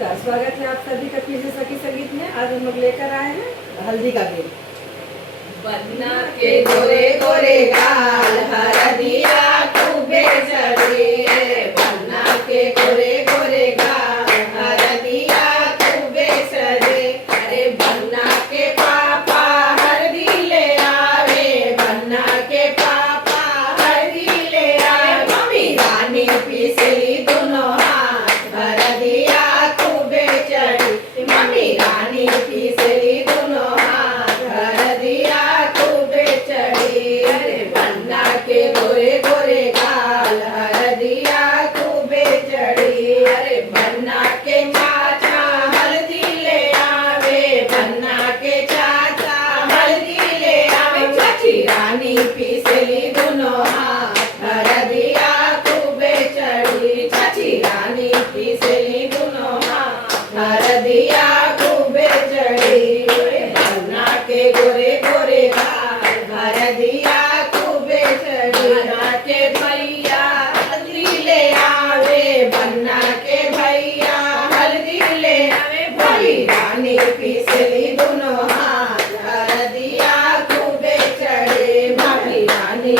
नमस्कार, स्वागत है आप सभी का फिर से सखी संगीत में। आज हम लोग लेकर आए हैं हल्दी का गीत। बन्ना के गोरे गोरे गाल हरदिया खूबे चढ़े, बन्ना के गोरे गोरे गाल हरदिया खूबे चढ़े। अरे बन्ना के पापा हरदी ले आवे, बन्ना के पापा हरदी ले आवे। मम्मी रानी पिसली दोनों हाथ हरदिया खूबे चढ़ी, मम्मी रानी पिसली दोनों हाथ हरदिया खूबे चढ़ी। अरे बन्ना के गोरे गोरे गाल हरदिया खूबे चढ़ी। अरे बन्ना के चाचा हल्दी ले आवे, बन्ना के चाचा हल्दी ले आवे। चाची रानी पिसली दोनों हाथ हरदिया खूबे चढ़ी, चाची रानी पिसली दोनों हाथ हरदिया खूबे चढ़ी। बन्ना के गोरे गोरे गाल हरदिया खूबे चढ़ी। बन्ना के भैया हल्दी ले आवे, बन्ना के भैया हल्दी ले आवे। भाभी रानी पिसली दोनों हाथ हरदिया खूबे चढ़े, भाभी रानी